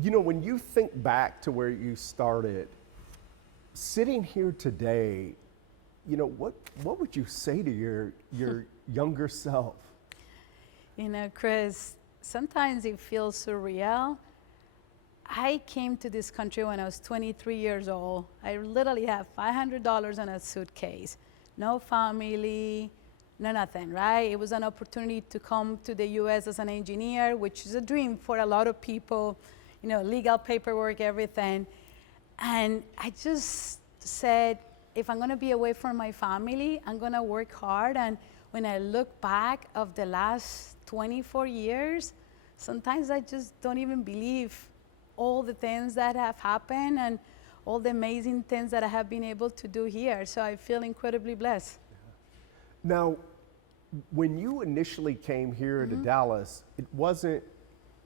You know, when you think back to where you started, sitting here today, you know, what would you say to your younger self? You know, Chris, sometimes it feels surreal. I came to this country when I was 23 years old. I literally have $500 in a suitcase, no family, no nothing, right? It was an opportunity to come to the US as an engineer, which is a dream for a lot of people, you know, legal paperwork, everything. And I just said, if I'm gonna be away from my family, I'm gonna work hard. And when I look back of the last 24 years, sometimes I just don't even believe all the things that have happened and all the amazing things that I have been able to do here. So I feel incredibly blessed. Now, when you initially came here to Dallas, it wasn't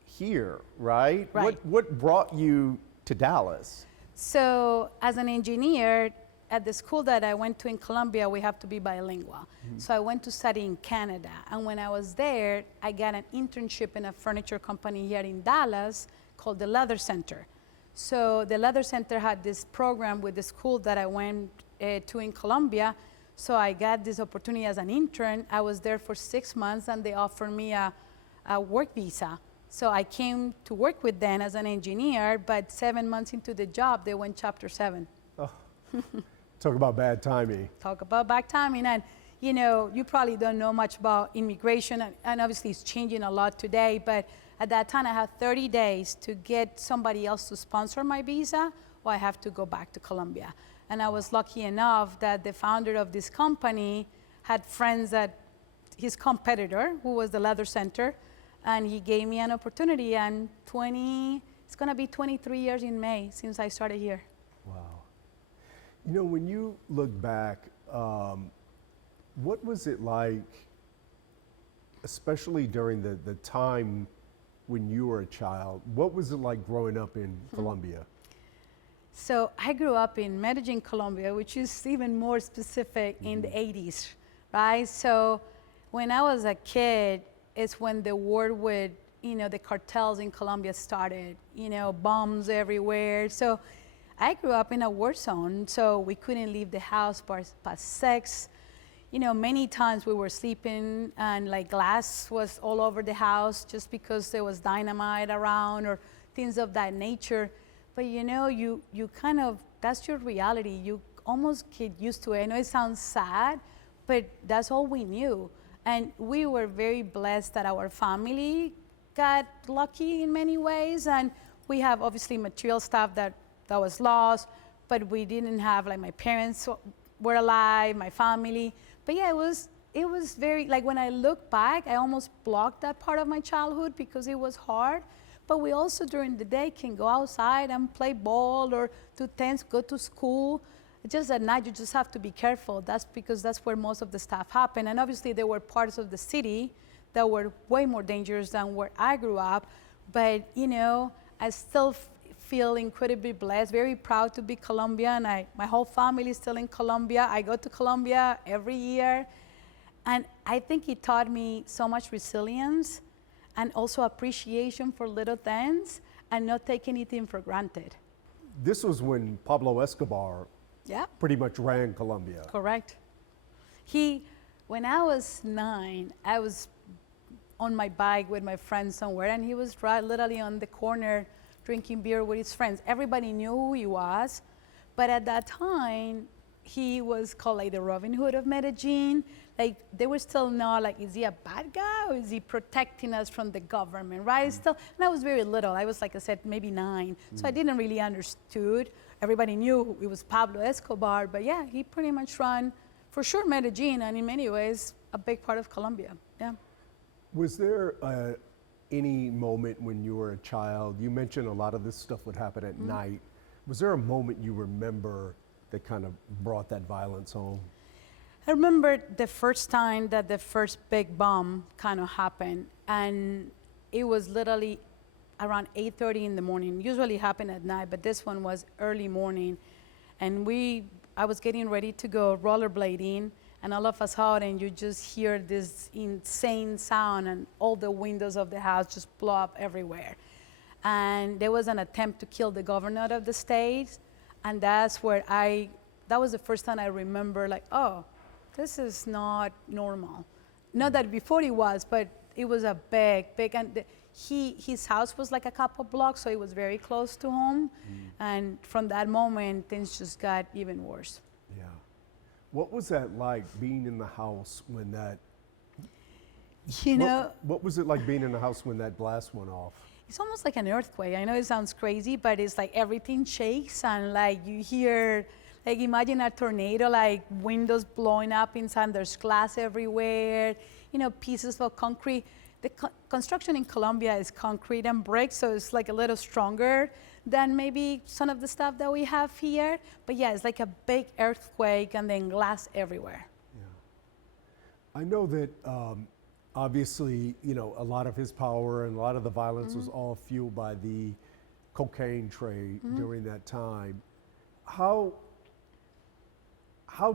here, right? Right. What brought you to Dallas? So as an engineer, at the school that I went to in Colombia, we have to be bilingual. So I went to study in Canada. And when I was there, I got an internship in a furniture company here in Dallas called the Leather Center. So the Leather Center had this program with the school that I went to in Colombia. So I got this opportunity as an intern. I was there for 6 months and they offered me a work visa. So I came to work with them as an engineer, but 7 months into the job, they went Chapter 7. Oh, talk about bad timing. Talk about back timing. And you know, you probably don't know much about immigration, and obviously it's changing a lot today, but at that time I had 30 days to get somebody else to sponsor my visa, or I have to go back to Colombia. And I was lucky enough that the founder of this company had friends at his competitor, who was the Leather Center, and he gave me an opportunity. And it's gonna be 23 years in May since I started here. Wow. You know, when you look back, what was it like, especially during the time when you were a child? What was it like growing up in Colombia? So I grew up in Medellin, Colombia, which is even more specific in the 80s, right? So when I was a kid, it's when the war with, you know, the cartels in Colombia started, you know, bombs everywhere. So I grew up in a war zone, so we couldn't leave the house past 6. You know, many times we were sleeping and like glass was all over the house just because there was dynamite around or things of that nature. But you know, you kind of, that's your reality. You almost get used to it. I know it sounds sad, but that's all we knew. And we were very blessed that our family got lucky in many ways. And we have obviously material stuff that was lost, but we didn't have, like, my parents were alive, my family. But yeah, it was very, like, when I look back, I almost blocked that part of my childhood because it was hard. But we also during the day can go outside and play ball or do things, go to school. Just at night, you just have to be careful. That's because that's where most of the stuff happened. And obviously there were parts of the city that were way more dangerous than where I grew up. But you know, I still feel incredibly blessed, very proud to be Colombian. My whole family is still in Colombia. I go to Colombia every year. And I think it taught me so much resilience and also appreciation for little things and not taking anything for granted. This was when Pablo Escobar pretty much ran Colombia. Correct. When I was 9, I was on my bike with my friends somewhere, and he was right literally on the corner drinking beer with his friends. Everybody knew who he was, but at that time, he was called like the Robin Hood of Medellin. Like, they were still not like, is he a bad guy or is he protecting us from the government, right? Still, and I was very little. I was, like I said, maybe 9. So I didn't really understood. Everybody knew it was Pablo Escobar, but yeah, he pretty much ran, for sure, Medellin, and in many ways, a big part of Colombia, yeah. Was there any moment when you were a child, you mentioned a lot of this stuff would happen at night. Was there a moment you remember that kind of brought that violence home? I remember the first time that the first big bomb kind of happened, and it was literally around 8:30 in the morning. Usually happen at night, but this one was early morning. And I was getting ready to go rollerblading, and all of a sudden you just hear this insane sound and all the windows of the house just blow up everywhere. and there was an attempt to kill the governor of the state, and that's where that was the first time I remember, like, oh, this is not normal. Not that before it was, but it was a big, and his house was like a couple blocks, so it was very close to home. And from that moment, things just got even worse. Yeah. What was that like, being in the house when that, You know, what was it like being in the house when that blast went off? it's almost like an earthquake. I know it sounds crazy, but it's like everything shakes, and like you hear, like imagine a tornado, like windows blowing up inside, there's glass everywhere, you know, pieces of concrete. The construction in Colombia is concrete and brick, so it's like a little stronger than maybe some of the stuff that we have here. But yeah, it's like a big earthquake and then glass everywhere. Yeah. I know that obviously, you know, a lot of his power and a lot of the violence was all fueled by the cocaine trade during that time. How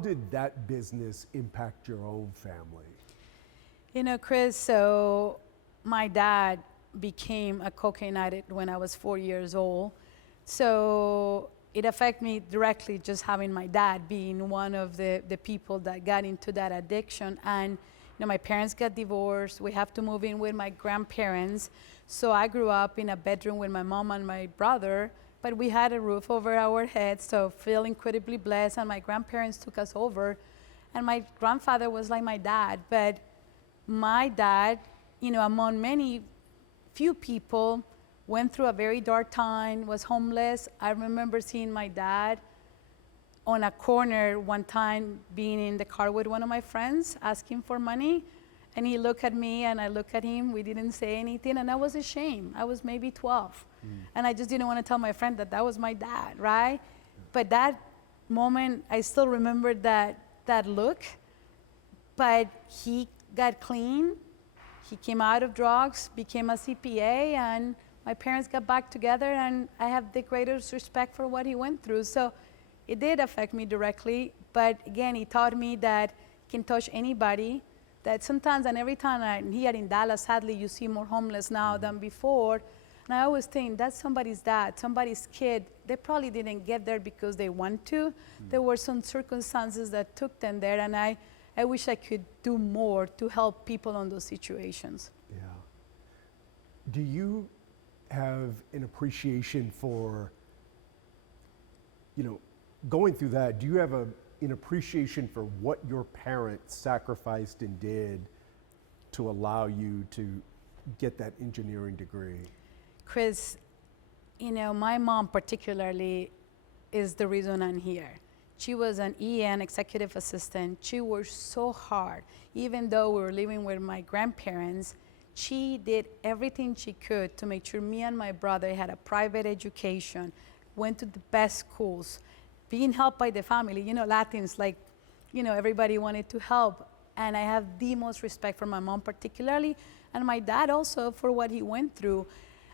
did that business impact your own family? You know, Chris, so my dad became a cocaine addict when I was 4 years old. So it affected me directly, just having my dad being one of the people that got into that addiction. And you know, my parents got divorced. We have to move in with my grandparents. So I grew up in a bedroom with my mom and my brother, but we had a roof over our heads, so feel incredibly blessed. And my grandparents took us over. And my grandfather was like my dad, but my dad, you know, among few people, went through a very dark time, was homeless. I remember seeing my dad on a corner one time, being in the car with one of my friends, asking for money. And he looked at me and I looked at him. We didn't say anything, and I was ashamed. I was maybe 12. And I just didn't want to tell my friend that was my dad, right? But that moment, I still remember that look. But he got clean. He came out of drugs, became a CPA, and my parents got back together, and I have the greatest respect for what he went through. So it did affect me directly, but again, he taught me that he can touch anybody, that sometimes and every time here in Dallas, sadly, you see more homeless now than before. And I always think that's somebody's dad, somebody's kid. They probably didn't get there because they want to. There were some circumstances that took them there, and I wish I could do more to help people in those situations. Yeah. Do you have an appreciation for, you know, going through that? Do you have an appreciation for what your parents sacrificed and did to allow you to get that engineering degree? Chris, you know, my mom particularly is the reason I'm here. She was an EN executive assistant. She worked so hard. Even though we were living with my grandparents, she did everything she could to make sure me and my brother had a private education, went to the best schools, being helped by the family. You know, Latins, like, you know, everybody wanted to help. And I have the most respect for my mom particularly, and my dad also for what he went through.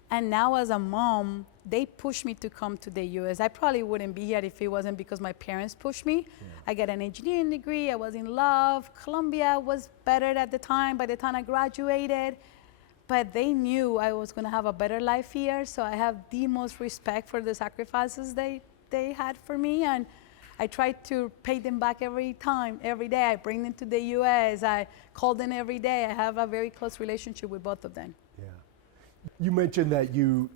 And now as a mom, they pushed me to come to the US. I probably wouldn't be here if it wasn't because my parents pushed me. Yeah. I got an engineering degree, I was in love. Colombia was better at the time, by the time I graduated. But they knew I was gonna have a better life here, so I have the most respect for the sacrifices they had for me, and I try to pay them back every time, every day. I bring them to the US, I call them every day. I have a very close relationship with both of them. Yeah. You mentioned that you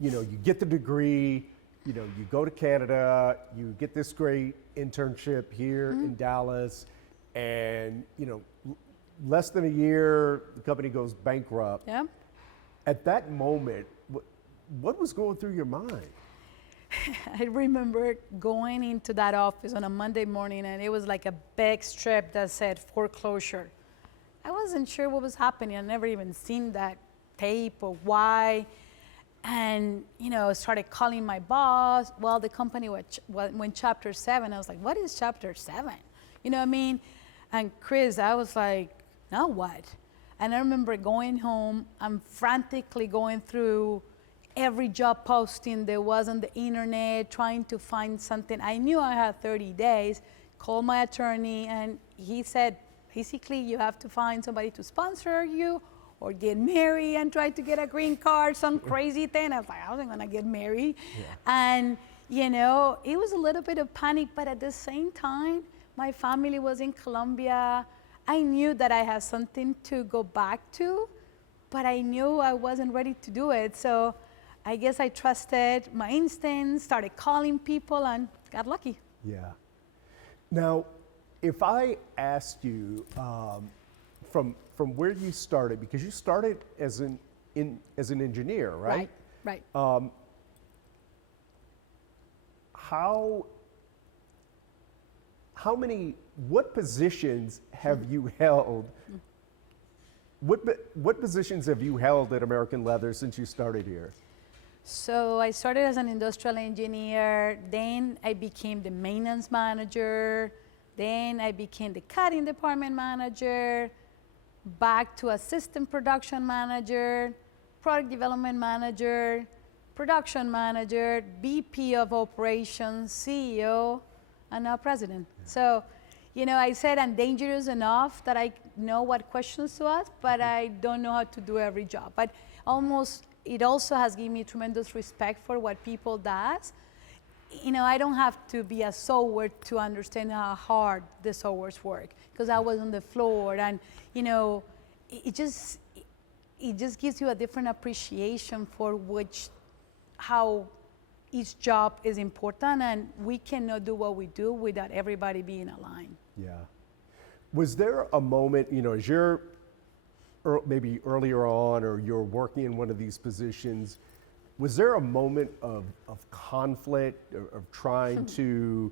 get the degree, you know, you go to Canada, you get this great internship here in Dallas, and you know, less than a year, the company goes bankrupt. Yeah. At that moment, what was going through your mind? I remember going into that office on a Monday morning, and it was like a big strip that said foreclosure. I wasn't sure what was happening. I'd never even seen that tape or why. And, you know, started calling my boss. Well, the company went Chapter 7. I was like, what is Chapter 7? You know what I mean? And Chris, I was like, now what? And I remember going home, I'm frantically going through every job posting there was on the internet, trying to find something. I knew I had 30 days, called my attorney, and he said, basically, you have to find somebody to sponsor you, or get married and try to get a green card, some crazy thing. I was like, I wasn't gonna get married. And you know, it was a little bit of panic, but at the same time, my family was in Colombia. I knew that I had something to go back to, but I knew I wasn't ready to do it. So I guess I trusted my instincts, started calling people, and got lucky. Yeah. Now, if I asked you from where you started, because you started as an engineer, right? Right. What positions have you held? What positions have you held at American Leather since you started here? So I started as an industrial engineer, then I became the maintenance manager, then I became the cutting department manager, back to assistant production manager, product development manager, production manager, VP of operations, CEO, and now president. So, you know, I said I'm dangerous enough that I know what questions to ask, but I don't know how to do every job. But it also has given me tremendous respect for what people does. You know, I don't have to be a software to understand how hard the softwares work, because I was on the floor, and you know, it just gives you a different appreciation for how each job is important, and we cannot do what we do without everybody being aligned. Yeah. Was there a moment, you know, as you're maybe earlier on, or you're working in one of these positions, was there a moment of conflict, of trying to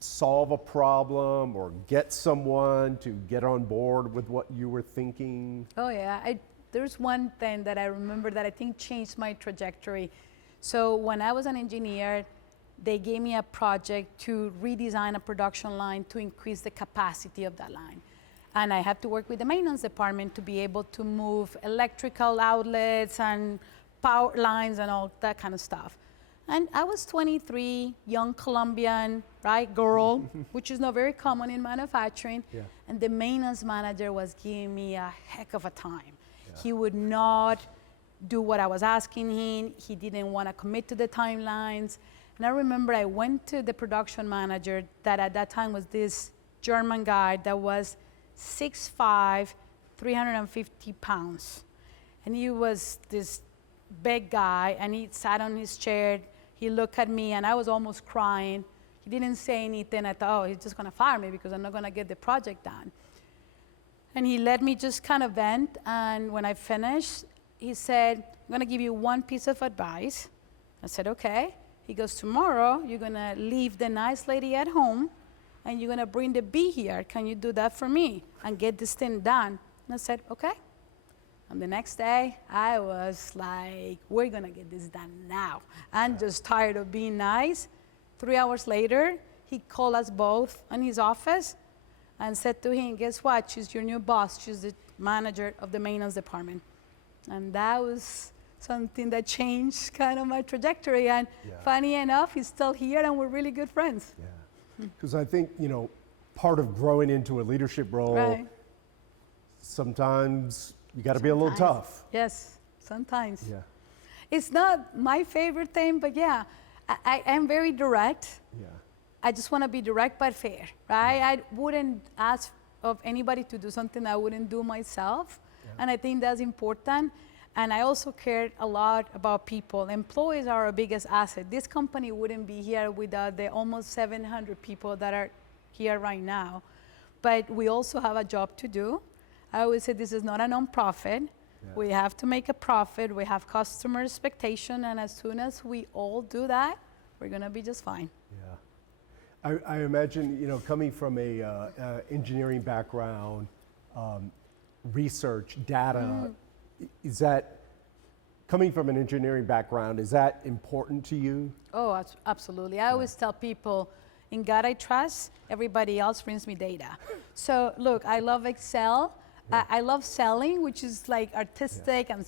solve a problem or get someone to get on board with what you were thinking? Oh yeah, there's one thing that I remember that I think changed my trajectory. So when I was an engineer, they gave me a project to redesign a production line to increase the capacity of that line. And I have to work with the maintenance department to be able to move electrical outlets and power lines and all that kind of stuff. And I was 23, young Colombian, right, girl, which is not very common in manufacturing. Yeah. And the maintenance manager was giving me a heck of a time. Yeah. He would not do what I was asking him. He didn't want to commit to the timelines. And I remember I went to the production manager that at that time was this German guy that was 6'5", 350 pounds. And he was this big guy, and he sat on his chair. He looked at me, and I was almost crying. He didn't say anything. I thought, oh, he's just going to fire me because I'm not going to get the project done. And he let me just kind of vent, and when I finished, he said, I'm going to give you one piece of advice. I said, okay. He goes, tomorrow, you're going to leave the nice lady at home, and you're going to bring the bee here. Can you do that for me and get this thing done? And I said, okay. And the next day, I was like, we're going to get this done now. I'm just tired of being nice. 3 hours later, he called us both in his office and said to him, guess what? She's your new boss. She's the manager of the maintenance department. And that was something that changed kind of my trajectory. And funny enough, he's still here, and we're really good friends. Yeah. Because I think, you know, part of growing into a leadership role, sometimes you got to be a little tough. Yes, sometimes. Yeah. It's not my favorite thing, but yeah, I am very direct. Yeah. I just want to be direct but fair, right? Yeah. I wouldn't ask of anybody to do something I wouldn't do myself. Yeah. And I think that's important. And I also cared a lot about people. Employees are our biggest asset. This company wouldn't be here without the almost 700 people that are here right now. But we also have a job to do. I always say this is not a nonprofit. Yeah. We have to make a profit. We have customer expectation. And as soon as we all do that, we're going to be just fine. Yeah. I imagine, you know, coming from a engineering background, research, data, is that, coming from an engineering background, is that important to you? Oh, absolutely. I always tell people, in God I trust, everybody else brings me data. So look, I love Excel. Yeah. I love selling, which is like artistic and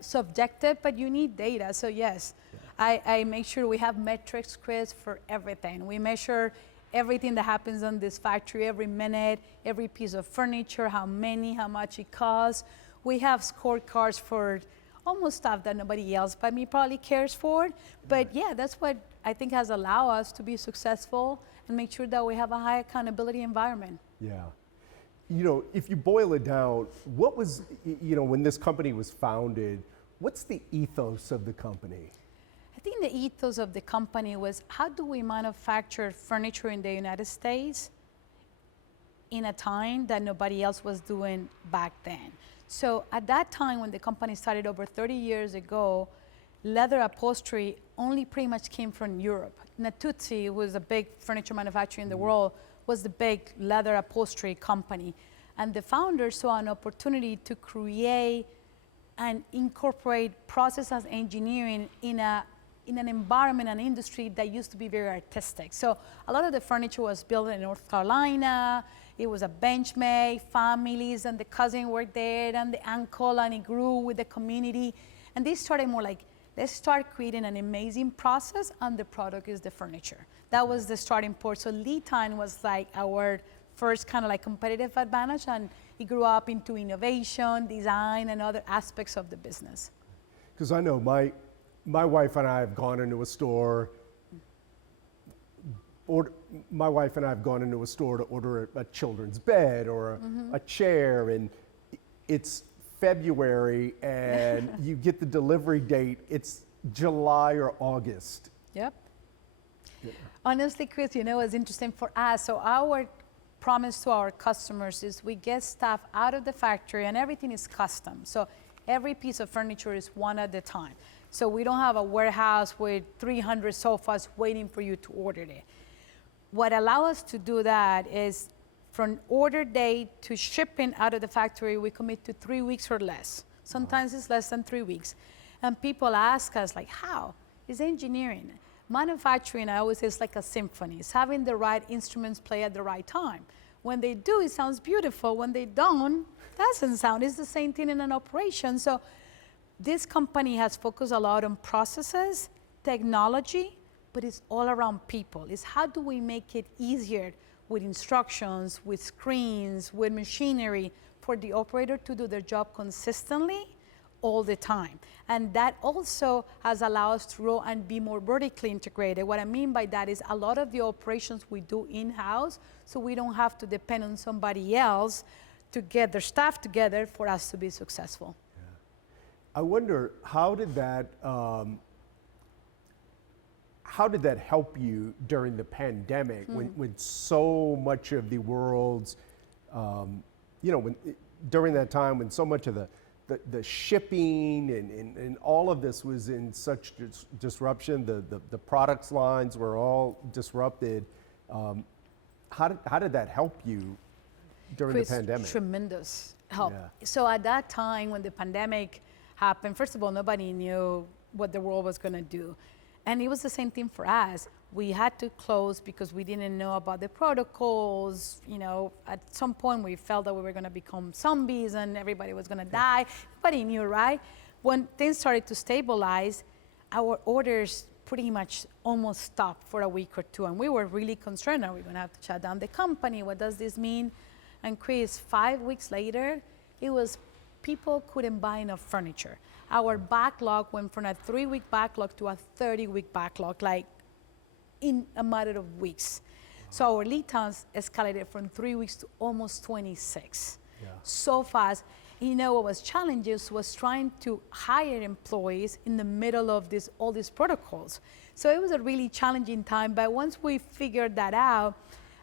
subjective, but you need data. So yes, I make sure we have metrics, Chris, for everything. We measure everything that happens on this factory, every minute, every piece of furniture, how many, how much it costs. We have scorecards for almost stuff that nobody else but me probably cares for. But yeah, that's what I think has allowed us to be successful and make sure that we have a high accountability environment. Yeah. You know, if you boil it down, what was, you know, when this company was founded, what's the ethos of the company? I think the ethos of the company was, how do we manufacture furniture in the United States in a time that nobody else was doing back then? So at that time, when the company started over 30 years ago, leather upholstery only pretty much came from Europe. Natuzzi, who was a big furniture manufacturer in the world, was the big leather upholstery company. And the founders saw an opportunity to create and incorporate process as engineering in an environment, an industry that used to be very artistic. So a lot of the furniture was built in North Carolina. It was a bench made, families and the cousin were there and the uncle, and it grew with the community. And they started more like, let's start creating an amazing process and the product is the furniture. That was the starting point. So lead time was like our first kind of like competitive advantage, and it grew up into innovation, design, and other aspects of the business. Because I know my wife and I have gone into a store, my wife and I have gone into a store to order a children's bed or a chair, and it's February and you get the delivery date, it's July or August. Yep. Yeah. Honestly, Chris, you know, it's interesting for us. So our promise to our customers is we get stuff out of the factory and everything is custom. So every piece of furniture is one at a time. So we don't have a warehouse with 300 sofas waiting for you to order it. What allows us to do that is from order date to shipping out of the factory, we commit to 3 weeks or less. Sometimes it's less than 3 weeks. And people ask us, like, how? It's engineering. Manufacturing, I always say, is like a symphony. It's having the right instruments play at the right time. When they do, it sounds beautiful. When they don't, it doesn't sound. It's the same thing in an operation. So this company has focused a lot on processes, technology, but it's all around people. It's how do we make it easier with instructions, with screens, with machinery for the operator to do their job consistently all the time. And that also has allowed us to grow and be more vertically integrated. What I mean by that is a lot of the operations we do in-house, so we don't have to depend on somebody else to get their staff together for us to be successful. Yeah. I wonder, how did that help you during the pandemic when so much of the world's, you know, during that time when so much of the shipping and all of this was in such disruption, the products lines were all disrupted. How did that help you during the pandemic? Tremendous help. Yeah. So at that time when the pandemic happened, first of all, nobody knew what the world was going to do. And it was the same thing for us. We had to close because we didn't know about the protocols. You know, at some point we felt that we were going to become zombies and everybody was going to die. Nobody knew, right? When things started to stabilize, our orders pretty much almost stopped for a week or two. And we were really concerned, are we going to have to shut down the company? What does this mean? And Chris, 5 weeks later, it was people couldn't buy enough furniture. Our backlog went from a 3-week backlog to a 30-week backlog, like in a matter of weeks. So our lead times escalated from 3 weeks to almost 26. Yeah. So fast. You know, what was challenges was trying to hire employees in the middle of all these protocols. So it was a really challenging time, but once we figured that out,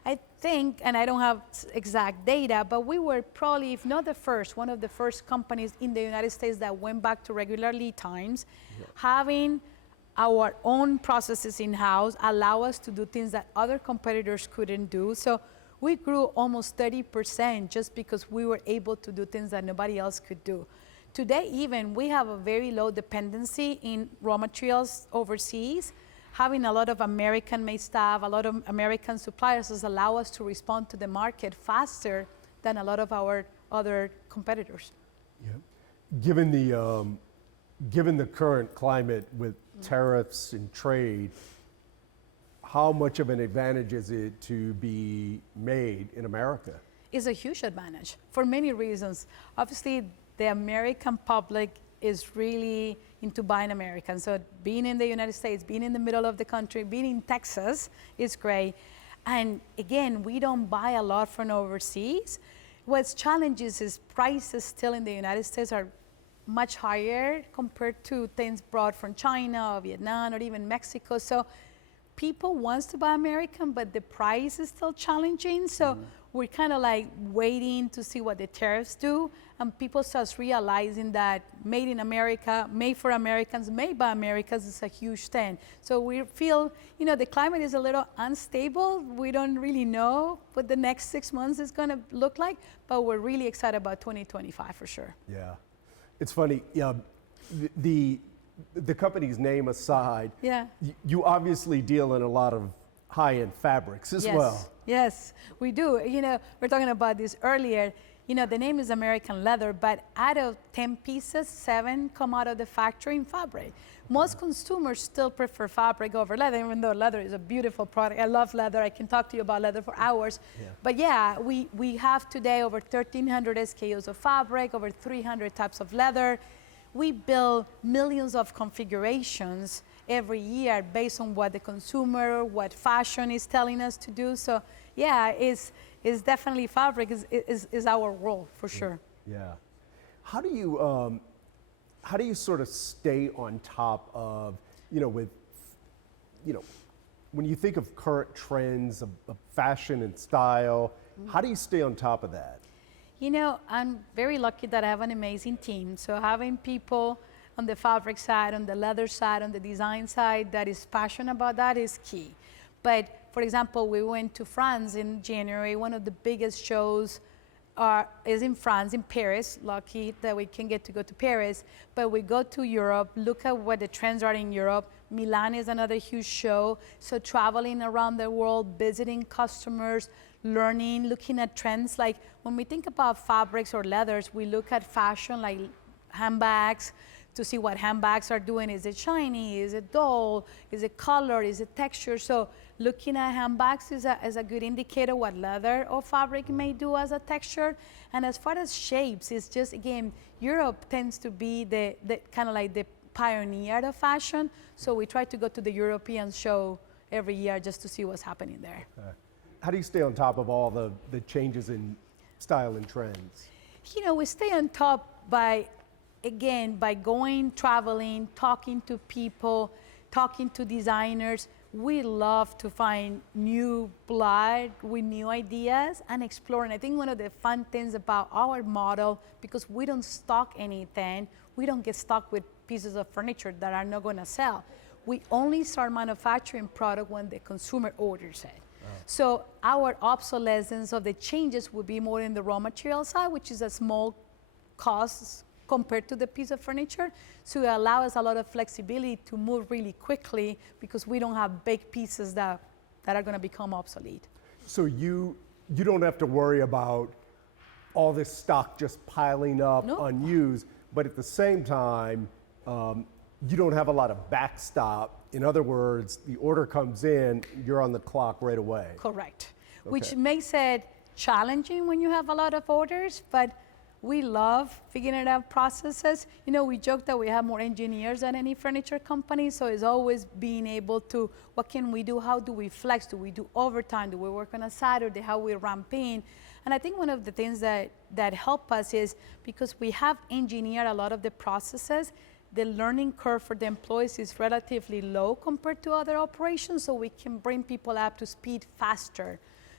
I think, and I don't have exact data, but we were probably, if not the first, one of the first companies in the United States that went back to regular lead times. Yeah. Having our own processes in-house allow us to do things that other competitors couldn't do. So we grew almost 30% just because we were able to do things that nobody else could do. Today, even, we have a very low dependency in raw materials overseas. Having a lot of American-made stuff, a lot of American suppliers has allowed us to respond to the market faster than a lot of our other competitors. Yeah. Given the current climate with tariffs and trade, how much of an advantage is it to be made in America? It's a huge advantage for many reasons. Obviously, the American public is really into buying American. So being in the United States, being in the middle of the country, being in Texas is great. And again, we don't buy a lot from overseas. What's challenges is prices still in the United States are much higher compared to things brought from China or Vietnam or even Mexico. So people wants to buy American, but the price is still challenging. So we're kind of like waiting to see what the tariffs do. And people start realizing that made in America, made for Americans, made by Americans is a huge thing. So we feel, the climate is a little unstable. We don't really know what the next 6 months is going to look like, but we're really excited about 2025 for sure. Yeah. It's funny, the company's name aside, Yeah. You obviously deal in a lot of high-end fabrics as well. Yes, we do. We're talking about this earlier. The name is American leather, but out of 10 pieces, 7 come out of the factory in fabric. Most consumers still prefer fabric over leather, even though leather is a beautiful product. I love leather. I can talk to you about leather for hours. Yeah. But yeah, we have today over 1,300 SKUs of fabric, over 300 types of leather. We build millions of configurations every year based on what the consumer, what fashion is telling us to do. So yeah, it's definitely fabric is our role for sure. Yeah. How do you sort of stay on top of, when you think of current trends of fashion and style, how do you stay on top of that? I'm very lucky that I have an amazing team. So having people on the fabric side, on the leather side, on the design side that is passionate about that is key. But for example, we went to France in January. One of the biggest shows is in France, in Paris. Lucky that we can get to go to Paris. But we go to Europe, look at what the trends are in Europe. Milan is another huge show. So traveling around the world, visiting customers, learning, looking at trends. Like when we think about fabrics or leathers, we look at fashion like handbags to see what handbags are doing. Is it shiny? Is it dull? Is it color? Is it texture? So looking at handbags is a good indicator what leather or fabric may do as a texture. And as far as shapes, it's just, again, Europe tends to be the kind of like the pioneer of fashion. So we try to go to the European show every year just to see what's happening there. How do you stay on top of all the changes in style and trends? We stay on top by going, traveling, talking to people, talking to designers. We love to find new blood with new ideas and explore. And I think one of the fun things about our model, because we don't stock anything, we don't get stuck with pieces of furniture that are not going to sell. We only start manufacturing product when the consumer orders it. So our obsolescence of the changes would be more in the raw material side, which is a small cost compared to the piece of furniture. So it allows us a lot of flexibility to move really quickly because we don't have big pieces that are going to become obsolete. So you don't have to worry about all this stock just piling up unused, but at the same time, you don't have a lot of backstop. In other words, the order comes in, you're on the clock right away. Correct. Okay. Which makes it challenging when you have a lot of orders, but we love figuring out processes. We joke that we have more engineers than any furniture company, so it's always being able to, what can we do? How do we flex? Do we do overtime? Do we work on a Saturday? How we ramp in? And I think one of the things that help us is because we have engineered a lot of the processes, the learning curve for the employees is relatively low compared to other operations, so we can bring people up to speed faster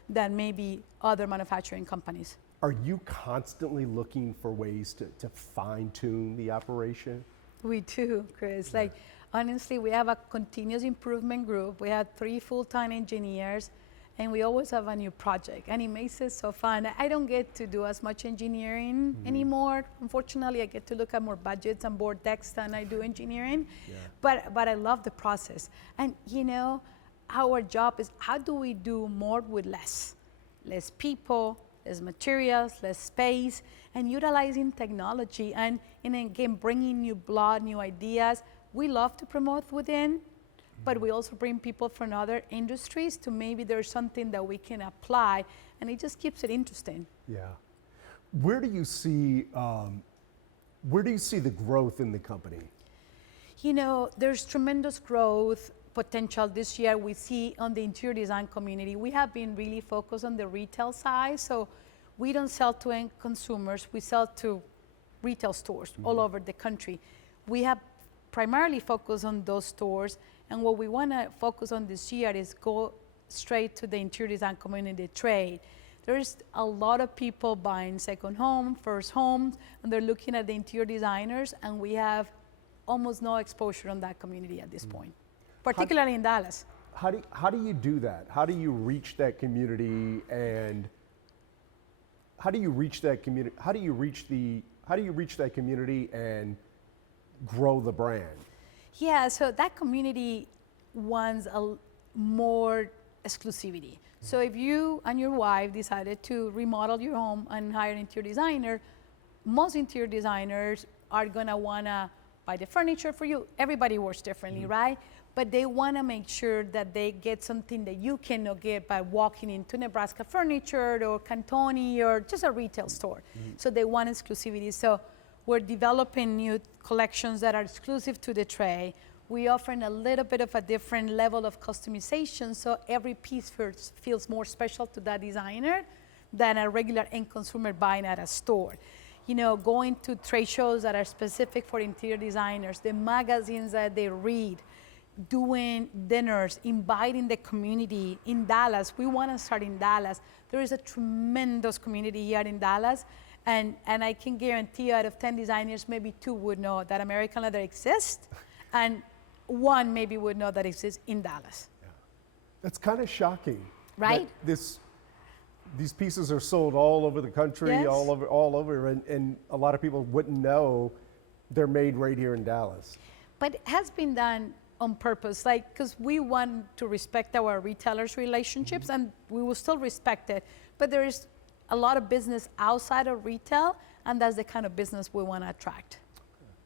than maybe other manufacturing companies. Are you constantly looking for ways to fine-tune the operation? We do, Chris. Like, honestly, we have a continuous improvement group. We have 3 full-time engineers, and we always have a new project, and it makes it so fun. I don't get to do as much engineering anymore. Unfortunately, I get to look at more budgets and board decks than I do engineering. Yeah. But I love the process. And our job is how do we do more with less? Less people, less materials, less space, and utilizing technology and again, bringing new blood, new ideas. We love to promote within, but we also bring people from other industries to maybe there's something that we can apply, and it just keeps it interesting. Yeah. Where do you see Where do you see the growth in the company? You know, there's tremendous growth potential this year. We see on the interior design community, we have been really focused on the retail side. So we don't sell to end consumers, we sell to retail stores all over the country. We have primarily focused on those stores, and what we want to focus on this year is go straight to the interior design community trade. There's a lot of people buying second home, first homes, and they're looking at the interior designers, and we have almost no exposure on that community at this point, particularly in Dallas. How do you do that? How do you reach that community, and how do you reach that community? How do you reach that community and grow the brand? Yeah, so that community wants more exclusivity. So if you and your wife decided to remodel your home and hire an interior designer, most interior designers are gonna wanna buy the furniture for you. Everybody works differently, right? But they wanna make sure that they get something that you cannot get by walking into Nebraska Furniture or Cantoni or just a retail store. So they want exclusivity. So we're developing new collections that are exclusive to the tray. We offer a little bit of a different level of customization, so every piece feels more special to that designer than a regular end consumer buying at a store. You know, going to trade shows that are specific for interior designers, the magazines that they read, doing dinners, inviting the community in Dallas. We want to start in Dallas. There is a tremendous community here in Dallas, and I can guarantee you out of 10 designers, maybe 2 would know that American Leather exists, and 1 maybe would know that it exists in Dallas. Yeah. That's kind of shocking. Right? These pieces are sold all over the country, Yes. all over, and a lot of people wouldn't know they're made right here in Dallas. But it has been done on purpose, like, because we want to respect our retailers' relationships, and we will still respect it. But there is a lot of business outside of retail, and that's the kind of business we want to attract.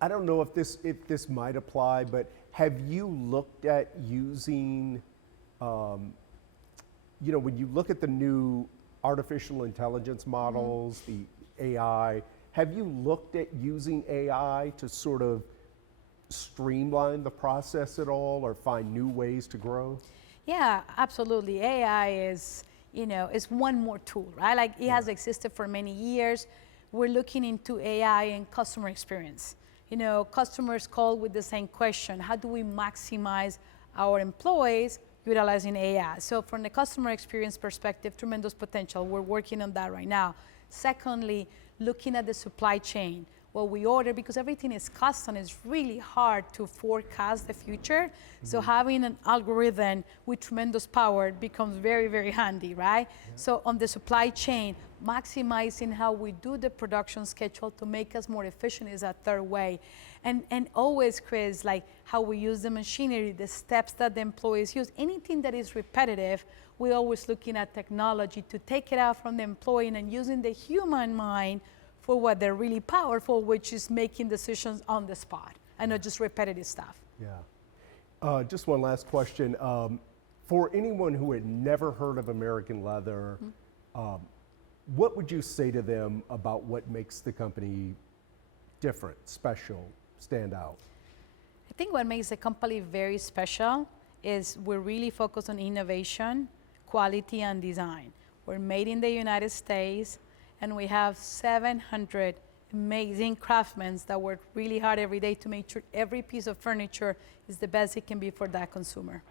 I don't know if this might apply, but have you looked at using, you know, when you look at the new artificial intelligence models, the AI, have you looked at using AI to sort of streamline the process at all or find new ways to grow? Yeah, absolutely. AI is, you know, is one more tool, right? Like it has existed for many years. We're looking into AI and customer experience. You know, customers call with the same question: how do we maximize our employees utilizing AI? So from the customer experience perspective, tremendous potential. We're working on that right now. Secondly, looking at the supply chain, what we order, because everything is custom, it's really hard to forecast the future. So having an algorithm with tremendous power becomes very, very handy, right? So on the supply chain, maximizing how we do the production schedule to make us more efficient is a third way. And always, Chris, like how we use the machinery, the steps that the employees use, anything that is repetitive, we're always looking at technology to take it out from the employee and using the human mind for what they're really powerful, which is making decisions on the spot and not just repetitive stuff. Yeah. Just one last question. For anyone who had never heard of American Leather, what would you say to them about what makes the company different, special, stand out? I think what makes the company very special is we're really focused on innovation, quality, and design. We're made in the United States, and we have 700 amazing craftsmen that work really hard every day to make sure every piece of furniture is the best it can be for that consumer.